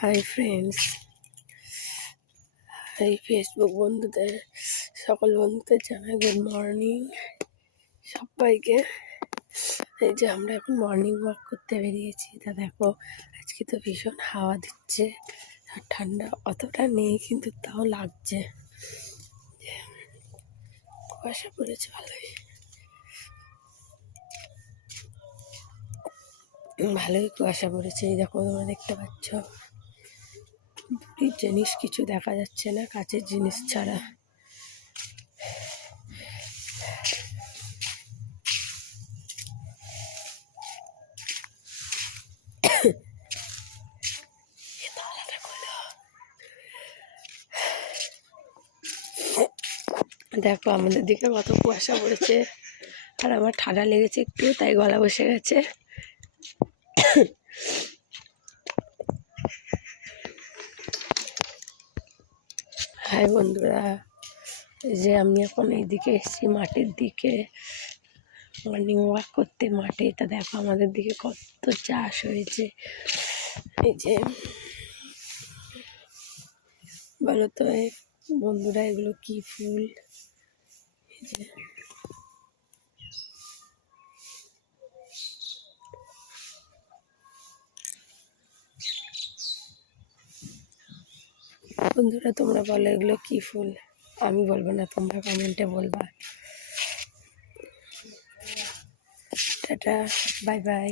Hi friends, high Facebook বন্ধুদের, সকল বন্ধুদের জানাই গুড মর্নিং সবাইকে। এই যে আমরা এখন মর্নিং ওয়াক করতে বেরিয়েছি। তা দেখো, আজকে তো ভীষণ হাওয়া দিচ্ছে আর ঠান্ডা অতটা নেই, কিন্তু তাও লাগছে। কুয়াশা পড়েছে ভালোই কুয়াশা পড়েছে। এই দেখো, তোমরা দেখতে পাচ্ছ দূরের জিনিস কিছু দেখা যাচ্ছে না, কাছের জিনিস ছাড়া। দেখো আমাদের দিকে কত কুয়াশা পড়েছে, আর আমার ঠান্ডা লেগেছে একটু, তাই গলা বসে গেছে। হাই বন্ধুরা, এই যে আমি এখন এইদিকে এসেছি মাঠের দিকে, মর্নিং ওয়াক করতে মাঠে। তা দেখো আমাদের দিকে কত চাষ হয়েছে। এই যে বলো তো বন্ধুরা, এগুলো কি ফুল? এই যে বন্ধুরা, তোমরা বলো এগুলো কি ফুল? আমি বলবো না, তোমরা কমেন্টে বলবা। Tata, bye bye.